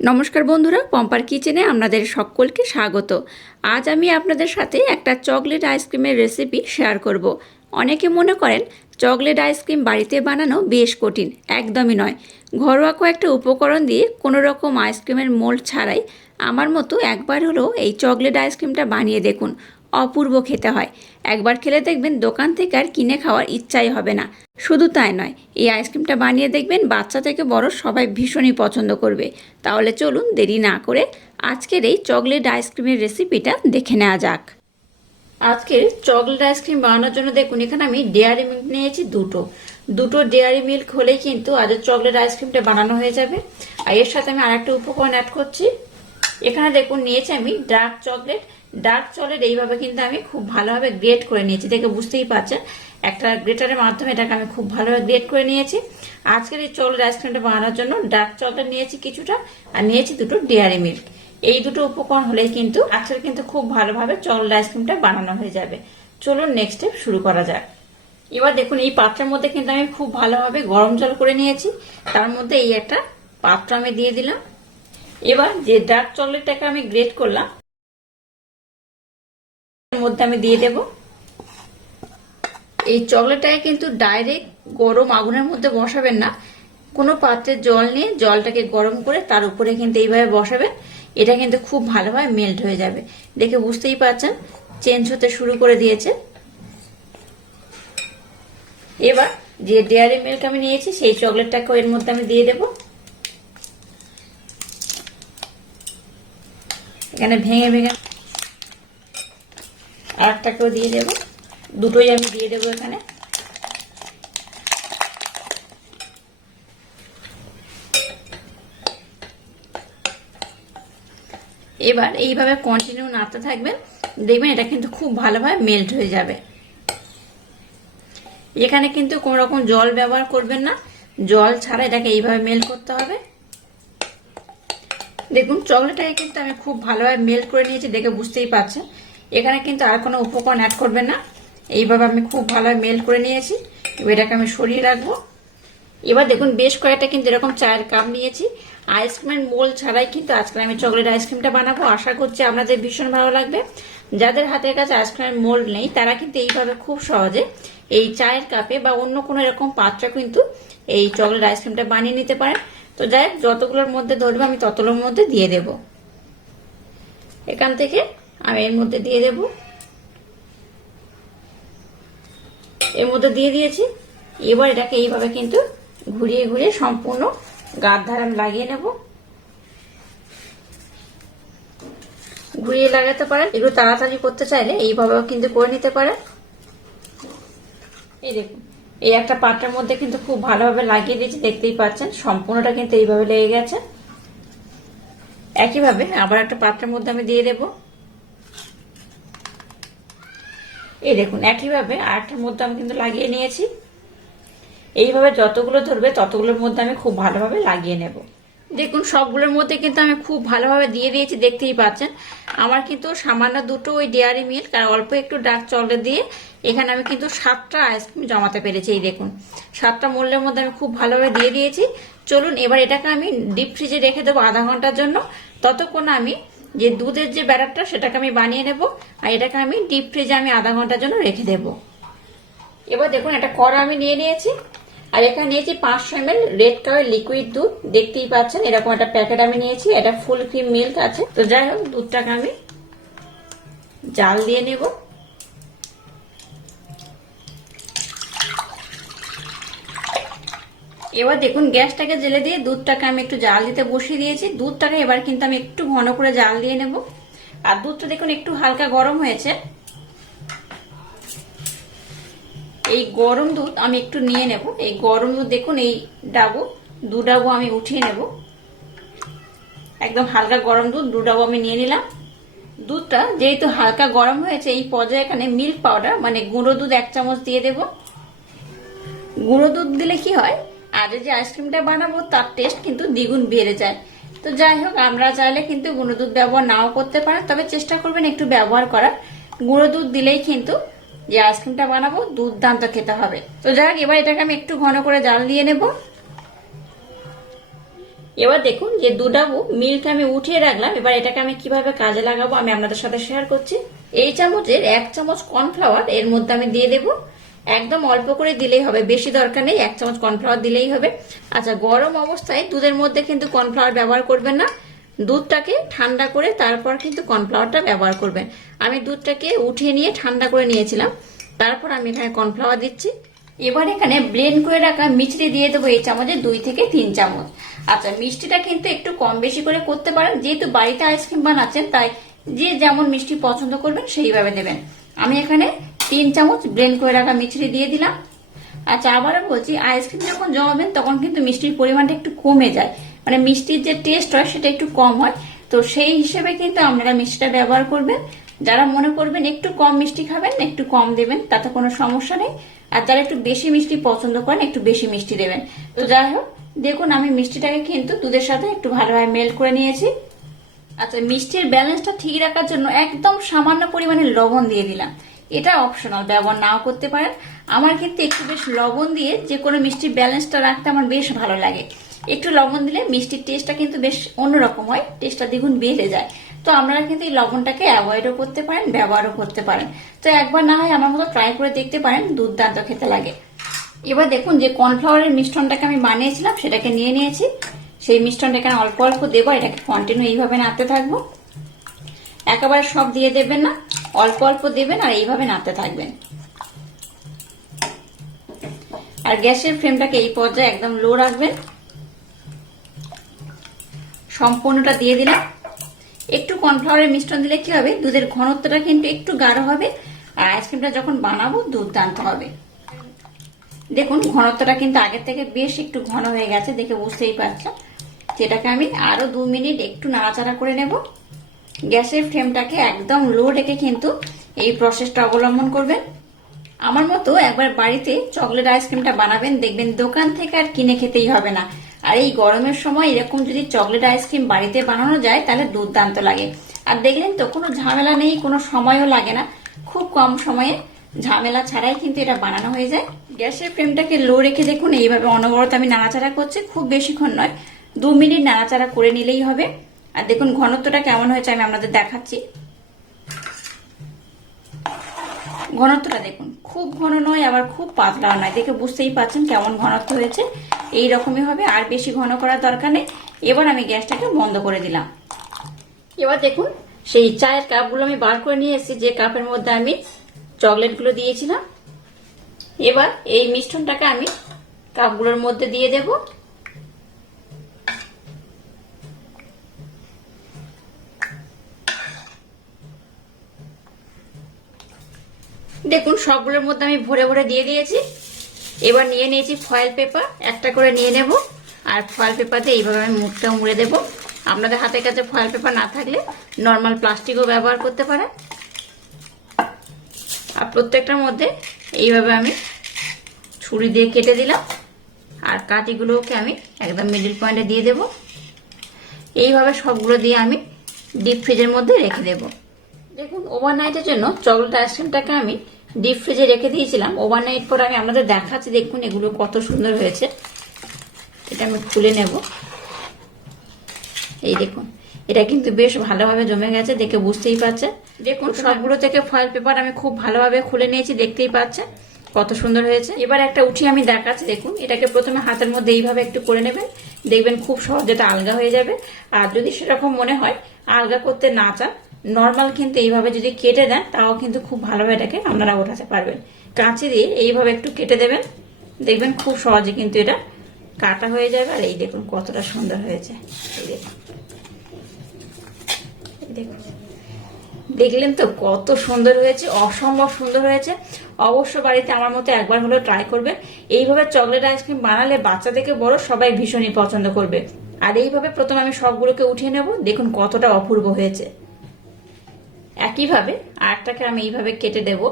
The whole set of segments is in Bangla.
নমস্কার বন্ধুরা, পম্পার কিচেনে আপনাদের সকলকে স্বাগত। আজ আমি আপনাদের সাথে একটা চকলেট আইসক্রিমের রেসিপি শেয়ার করব। অনেকে মনে করেন, চকলেট আইসক্রিম বাড়িতে বানানো বেশ কঠিন, একদমই নয়। ঘরোয়া কয়েকটা উপকরণ দিয়ে কোনো রকম আইসক্রিমের মোল্ড ছাড়াই আমার মতো একবার হলেও এই চকলেট আইসক্রিমটা বানিয়ে দেখুন। অপূর্ব খেতে হয়। একবার খেলে দেখবেন দোকান থেকে আর কিনে খাওয়ার ইচ্ছাই হবে না। শুধু তাই নয়, এই আইসক্রিমটা বানিয়ে দেখবেন বাচ্চা থেকে বড় সবাই ভীষণই পছন্দ করবে। তাহলে চলুন দেরি না করে আজকের এই চকলেট আইসক্রিমের রেসিপিটা দেখে নেওয়া যাক। আজকের চকলেট আইসক্রিম বানানোর জন্য দেখুন, এখানে আমি ডেয়ারি মিল্ক নিয়েছি দুটো। দুটো ডেয়ারি মিল্ক হলেই কিন্তু আজের চকলেট আইসক্রিমটা বানানো হয়ে যাবে। আর এর সাথে আমি আরেকটা উপকরণ অ্যাড করছি। এখানে দেখুন, নিয়েছি আমি ডার্ক চকলেট। ডার্ক চকলেট এইভাবে কিন্তু আমি খুব ভালোভাবে গ্রেট করে নিয়েছি। দেখে বুঝতেই পারছেন, একটা গ্রেটারের মাধ্যমে এটাকে আমি খুব ভালোভাবে গ্রেট করে নিয়েছি। আজকের এই চকলেট আইসক্রিমটা বানানোর জন্য ডার্ক চকলেট নিয়েছি কিছুটা আর নিয়েছি দুটো ডেয়ারি মিল্ক এই দুটো উপকরণ হলেই কিন্তু আজকের কিন্তু খুব ভালোভাবে চকলেট আইসক্রিমটা বানানো হয়ে যাবে। চলুন নেক্সট স্টেপ শুরু করা যাক। এবার দেখুন, এই পাত্রের মধ্যে কিন্তু আমি খুব ভালোভাবে গরম জল করে নিয়েছি। তার মধ্যে এই একটা পাত্র আমি দিয়ে দিলাম। এবার যে ডার্ক চকলেটটাকে আমি গ্রেট করলাম মধ্যে আমি দিয়ে দেব। এই চকলেটটাকে কিন্তু ডাইরেক্ট গরম আগুনের মধ্যে বসাবেন না। কোনো পাত্রে জল নিয়ে জলটাকে গরম করে তার উপরে কিন্তু এইভাবে বসাবেন। এটা কিন্তু খুব ভালোভাবে মেল্ট হয়ে যাবে। দেখে বুঝতেই পারছেন চেঞ্জ হতে শুরু করে দিয়েছে। এবার যে ডেয়ারি মিল্ক আমি নিয়েছি, সেই চকলেটটাকে এর মধ্যে আমি দিয়ে দেব। এখানে ভেঙে ভেঙে আর একটাকেও দিয়ে দেব। দুটোই আমি দিয়ে দেবো এখানে। এবার এইভাবে কন্টিনিউ নাড়তে থাকবেন। দেখবেন এটা কিন্তু খুব ভালোভাবে মেল্ট হয়ে যাবে। এখানে কিন্তু কোনো রকম জল ব্যবহার করবেন না। জল ছাড়া এটাকে এইভাবে মেল্ট করতে হবে। দেখুন চকলেটটাকে কিন্তু আমি খুব ভালোভাবে মেল্ট করে নিয়েছি, দেখে বুঝতেই পারছেন। এখানে কিন্তু আর কোনো উপকরণ অ্যাড করবেন না। এইভাবে আমি খুব ভালোভাবে মেল করে নিয়েছি। এবার এটাকে আমি সরিয়ে রাখব। এবার দেখুন, বেশ কয়েকটা কিন্তু এরকম চায়ের কাপ নিয়েছি। আইসক্রিমের মোল ছাড়াই কিন্তু আজকে আমি চকলেট আইসক্রিমটা বানাবো। আশা করছি আপনাদের ভীষণ ভালো লাগবে। যাদের হাতের কাছে আইসক্রিমের মোল নেই, তারা কিন্তু এইভাবে খুব সহজে এই চায়ের কাপে বা অন্য কোনো এরকম পাত্র কিন্তু এই চকলেট আইসক্রিমটা বানিয়ে নিতে পারেন। তো যাই যতগুলোর মধ্যে ধরবে, আমি ততগুলোর মধ্যে দিয়ে দেব। এখান থেকে আমি এর মধ্যে দিয়ে দেব। এর মধ্যে দিয়ে দিয়েছি। এবার এটাকে এইভাবে কিন্তু ঘুরিয়ে ঘুরিয়ে সম্পূর্ণ গার ধার আমি লাগিয়ে নেব। ঘুরিয়ে লাগাতে পারেন। এগুলো তাড়াতাড়ি করতে চাইলে এইভাবেও কিন্তু করে নিতে পারেন। এই দেখুন, এই একটা পাত্রের মধ্যে কিন্তু খুব ভালোভাবে লাগিয়ে দিয়েছি, দেখতেই পাচ্ছেন। সম্পূর্ণটা কিন্তু এইভাবে লেগে গেছে। একইভাবে আবার একটা পাত্রের মধ্যে আমি দিয়ে দেব। এই দেখুন, একইভাবে আরেকটার মধ্যে আমি কিন্তু লাগিয়ে নিয়েছি। এইভাবে যতগুলো ধরবে ততগুলোর মধ্যে আমি খুব ভালোভাবে লাগিয়ে নেব। দেখুন, সবগুলোর মধ্যে কিন্তু আমি খুব ভালোভাবে দিয়ে দিয়েছি, দেখতেই পাচ্ছেন। আমার কিন্তু সামান্য দুটো ওই ডেয়ারি মিল্ক আর অল্প একটু ডার্ক চকলেট দিয়ে এখানে আমি কিন্তু সাতটা আইসক্রিম জমাতে পেরেছি, এই দেখুন। সাতটা মূল্যের মধ্যে আমি খুব ভালোভাবে দিয়ে দিয়েছি। চলুন, এবার এটাকে আমি ডিপ ফ্রিজে রেখে দেবো আধা ঘণ্টার জন্য। ততক্ষণ আমি যে দুধের যে ব্যাটারটা, সেটাকে আমি বানিয়ে নেব, আর এটাকে আমি ডিপ ফ্রিজে আমি আধা ঘণ্টার জন্য রেখে দেব। এবার দেখুন, একটা কড়া আমি নিয়ে নিয়েছি, আর এখানে নিয়েছি পাঁচশো M L red colour liquid দুধ। দেখতেই পাচ্ছেন, এরকম একটা প্যাকেট আমি নিয়েছি, এটা ফুল ক্রিম মিল্ক আছে। তো যাই হোক, দুধটাকে আমি জাল দিয়ে নেব। এবার দেখুন, গ্যাসটাকে জেলে দিয়ে দুধটাকে আমি একটু জাল দিতে বসিয়ে দিয়েছি। দুধটাকে এবার কিন্তু আমি একটু ঘন করে জাল দিয়ে নেব। আর দুধটা দেখুন, একটু হালকা গরম হয়েছে। এই গরম দুধ আমি একটু নিয়ে নেব। এই গরম দুধ দেখুন, এই ডাবু, দু ডাবু আমি উঠিয়ে নেব। একদম হালকা গরম দুধ, দু ডাবু আমি নিয়ে নিলাম। দুধটা যেহেতু হালকা গরম হয়েছে, এই পর্যায়ে এখানে মিল্ক পাউডার মানে গুঁড়ো দুধ এক চামচ দিয়ে দেব। গুঁড়ো দুধ দিলে কি হয় আজ যে আইসক্রিমটা বানাবো, তার টেস্ট কিন্তু দ্বিগুণ বেড়ে যায়। তো যাই হোক, আমরা চাইলে কিন্তু গুঁড়ো দুধ ব্যবহার নাও করতে পারেন, তবে চেষ্টা করবেন একটু ব্যবহার করার। গুঁড়ো দুধ দিলেই কিন্তু যে আইসক্রিমটা বানাবো, দুর্দান্ত খেতে হবে। তো যাই হোক, এবার এটাকে আমি একটু ঘন করে জাল দিয়ে নেব। এবার দেখুন যে দু ডাবু মিল্ক আমি উঠিয়ে রাখলাম, এবার এটাকে আমি কীভাবে কাজে লাগাবো আমি আপনাদের সাথে শেয়ার করছি। এই চামচের এক চামচ কর্নফ্লাওয়ার এর মধ্যে আমি দিয়ে দেবো। একদম অল্প করে দিলেই হবে, বেশি দরকার নেই, এক চামচ কর্নফ্লাওয়ার দিলেই হবে। আচ্ছা গরম অবস্থায় দুধের মধ্যে কিন্তু কর্নফ্লাওয়ার ব্যবহার করবেন না। দুধটাকে ঠান্ডা করে তারপর কিন্তু কর্নফ্লাওয়ারটা ব্যবহার করবেন। আমি দুধটাকে উঠিয়ে নিয়ে ঠান্ডা করে নিয়েছিলাম। তারপর আমি এখানে কর্নফ্লাওয়ার দিচ্ছি। এবার এখানে ব্লেন্ড করে রাখা মিষ্টি দিয়ে দেবো এই চামচে দুই থেকে তিন চামচ। আচ্ছা মিষ্টিটা কিন্তু একটু কম বেশি করে করতে পারেন। যেহেতু বাড়িতে আইসক্রিম বানাচ্ছেন, তাই যে যেমন মিষ্টি পছন্দ করবেন সেইভাবে দেবেন আমি এখানে তিন চামচ ব্লেন্ড করে রাখা মিষ্টি দিয়ে দিলাম। আচ্ছা আবারও বলছি, আইসক্রিম যখন জমাবেন তখন কিন্তু মিষ্টির পরিমাণটা একটু কমে যায়। মানে মিষ্টির যে টেস্ট হয় সেটা একটু কম হয়। তো সেই হিসেবে কিন্তু আপনারা মিষ্টিটা ব্যবহার করবেন। যারা মনে করবেন একটু কম মিষ্টি খাবেন, একটু কম দেবেন, তাতে কোনো সমস্যা নেই। আর যারা একটু বেশি মিষ্টি পছন্দ করেন, একটু বেশি মিষ্টি দেবেন। তো যাই হোক, দেখুন আমি মিষ্টিটাকে কিন্তু দুধের সাথে একটু ভালোভাবে মেল্ট করে নিয়েছি। আচ্ছা মিষ্টির ব্যালেন্সটা ঠিক রাখার জন্য একদম সামান্য পরিমাণে লবণ দিয়ে দিলাম। এটা অপশনাল ব্যবহার নাও করতে পারেন। আমার কিন্তু একটু বেশ লবণ দিয়ে যে কোনো মিষ্টির ব্যালেন্সটা রাখতে আমার বেশ ভালো লাগে। একটু লবণ দিলে মিষ্টির টেস্টটা কিন্তু বেশ অন্যরকম হয় টেস্টটা দ্বিগুণ বেড়ে যায়। তো আপনারা কিন্তু এই লবণটাকে অ্যাভয়েডও করতে পারেন ব্যবহারও করতে পারেন। তো একবার না হয় আমার মতো ট্রাই করে দেখতে পারেন, দুর্দান্ত খেতে লাগে। এবার দেখুন যে কর্নফ্লাওয়ারের মিশ্রণটাকে আমি বানিয়েছিলাম, সেটাকে নিয়ে নিয়েছি। সেই এখানে অল্প অল্প দেবো, এটাকে কন্টিনিউ এইভাবে নাড়তে থাকব। একেবারে সব দিয়ে দেবেন না, অল্প অল্প দেবেন আর এইভাবে নাড়তে থাকবেন। আর গ্যাসের ফ্লেমটাকে এই পর্যায়ে একদম লো রাখবেন। সম্পূর্ণটা দিয়ে দিলাম। একটু কর্নফ্লাওয়ারের মিশ্রণ দিলে কি হবে? দুধের ঘনত্বটা কিন্তু একটু গাঢ় হবে আর আইসক্রিমটা যখন বানাবো দুর্দান্ত হবে। দেখুন, ঘনত্বটা কিন্তু আগের থেকে বেশ একটু ঘন হয়ে গেছে, দেখে বুঝতেই পারছেন। যেটাকে আমি আরও দু মিনিট একটু নাড়াচাড়া করে নেব। গ্যাসের ফ্লেমটাকে একদম লো রেখে কিন্তু এই প্রসেসটা অবলম্বন করবেন। আমার মতো একবার বাড়িতে চকলেট আইসক্রিমটা বানাবেন, দেখবেন দোকান থেকে আর কিনে খেতেই হবে না। আর এই গরমের সময় এরকম যদি চকলেট আইসক্রিম বাড়িতে বানানো যায়, তাহলে দুর্দান্ত লাগে। আর দেখলেন তো, কোনো ঝামেলা নেই, কোনো সময়ও লাগে না। খুব কম সময়ে ঝামেলা ছাড়াই কিন্তু এটা বানানো হয়ে যায়। গ্যাসের ফ্লেমটাকে লো রেখে দেখুন, এইভাবে অনবরত আমি নাড়াচাড়া করছি। খুব বেশিক্ষণ নয়, দু মিনিট নাড়াচাড়া করে নিলেই হবে। আর দেখুন, ঘনত্বটা কেমন হয়েছে আমি আপনাদের দেখাচ্ছি। ঘনত্বটা দেখুন, খুব ঘন নয়, আবার খুব পাতলাও নয়। দেখে বুঝতেই পারছেন কেমন ঘনত্ব হয়েছে। এই রকমই হবে, আর বেশি ঘন করার দরকার নেই। এবার আমি গ্যাসটাকে বন্ধ করে দিলাম। এবার দেখুন, সেই চায়ের কাপগুলো আমি বার করে নিয়ে এসেছি, যে কাপের মধ্যে আমি চকলেটগুলো দিয়েছিলাম। এবার এই মিশ্রণটাকে আমি কাপগুলোর মধ্যে দিয়ে দেব। দেখুন, সবগুলোর মধ্যে আমি ভরে ভরে দিয়ে দিয়েছি। এবার নিয়ে নিয়েছি ফয়েল পেপার একটা করে নিয়ে নেব। আর ফয়েল পেপারতে এইভাবে আমি মুখটা মুড়ে দেব। আপনাদের হাতের কাছে ফয়েল পেপার না থাকলে নর্মাল প্লাস্টিকও ব্যবহার করতে পারেন। আর প্রত্যেকটার মধ্যে এইভাবে আমি ছুরি দিয়ে কেটে দিলাম। আর কাটিগুলোকে আমি একদম মিডিল পয়েন্টে দিয়ে দেব। এইভাবে সবগুলো দিয়ে আমি ডিপ ফ্রিজের মধ্যে রেখে দেব। দেখুন ওভারনাইটের জন্য চকলেট আইসক্রিমটাকে আমি ডিপ ফ্রিজে রেখে দিয়েছিলাম। ওভারনাইট পর আমি আপনাদের দেখাচ্ছি দেখুন এগুলো কত সুন্দর হয়েছে। এটা আমি খুলে নেব। এই দেখুন এটা কিন্তু বেশ ভালোভাবে জমে গেছে দেখে বুঝতেই পারছেন। দেখুন সবগুলো থেকে ফয়েল পেপার আমি খুব ভালোভাবে খুলে নিয়েছি দেখতেই পাচ্ছে কত সুন্দর হয়েছে। এবার একটা উঠি আমি দেখাচ্ছি দেখুন এটাকে প্রথমে হাতের মধ্যে এইভাবে একটু করে নেবেন দেখবেন খুব সহজে এটা আলগা হয়ে যাবে। আর যদি সেরকম মনে হয় আলগা করতে না চান নর্মাল কিন্তু এইভাবে যদি কেটে দেন, তাও কিন্তু খুব ভালোভাবে এটাকে আপনারা ওঠাতে পারবেন। কাঁচি দিয়ে এইভাবে একটু কেটে দেবেন। দেখবেন খুব সহজে কিন্তু এটা কাটা হয়ে যাবে। আর এই দেখুন কতটা সুন্দর হয়েছে। এই দেখুন। দেখলেন তো কত সুন্দর হয়েছে, অসম্ভব সুন্দর হয়েছে। অবশ্য বাড়িতে আমার মতো একবার হলেও ট্রাই করবে এইভাবে চকলেট আইসক্রিম বানালে বাচ্চা থেকে বড় সবাই ভীষণই পছন্দ করবে। আর এইভাবে প্রথমে আমি সবগুলোকে উঠিয়ে নেব। দেখুন কতটা অপূর্ব হয়েছে। একইভাবে আরেকটাকে আমি এইভাবে কেটে দেব।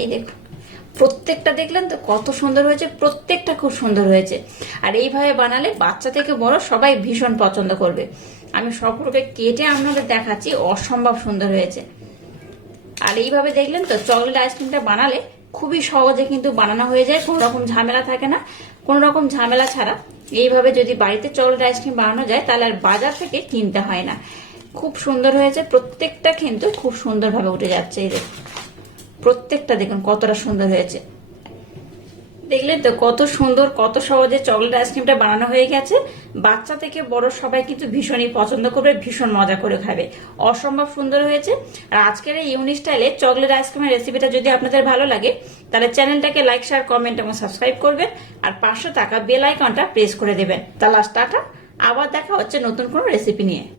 এই দেখুন প্রত্যেকটা দেখলেন তো কত সুন্দর হয়েছে, প্রত্যেকটা খুব সুন্দর হয়েছে। আর এইভাবে বানালে বাচ্চা থেকে বড় সবাই ভীষণ পছন্দ করবে। আমি সবগুলোকে কেটে আপনাদের দেখাচ্ছি, অসম্ভব সুন্দর হয়েছে। আর এইভাবে দেখলেন তো, চকলেট আইসক্রিমটা বানালে খুবই সহজে কিন্তু বানানো হয়ে যায়, কোনো রকম ঝামেলা থাকে না, কোনো রকম ঝামেলা ছাড়া। এইভাবে যদি বাড়িতে চকলেট আইসক্রিম বানানো যায়, তাহলে আর বাজার থেকে কিনতে হয় না। খুব সুন্দর হয়েছে, প্রত্যেকটা কিন্তু খুব সুন্দরভাবে উঠে যাচ্ছে এই প্রত্যেকটা দেখুন কতটা সুন্দর হয়েছে। দেখলেন তো কত সুন্দর, কত সহজে চকলেট আইসক্রিমটা বানানো হয়ে গেছে। বাচ্চা থেকে বড় সবাই কিন্তু ভীষণই পছন্দ করবে, ভীষণ মজা করে খাবে। অসম্ভব সুন্দর হয়েছে। আর আজকের এই ইউনিক স্টাইলে চকলেট আইসক্রিমের রেসিপিটা যদি আপনাদের ভালো লাগে, তাহলে চ্যানেলটাকে লাইক শেয়ার কমেন্ট এবং সাবস্ক্রাইব করবেন। আর পাঁচশো টাকা বেল আইকনটা প্রেস করে দেবেন। তাহলে আবার দেখা হচ্ছে নতুন কোনো রেসিপি নিয়ে।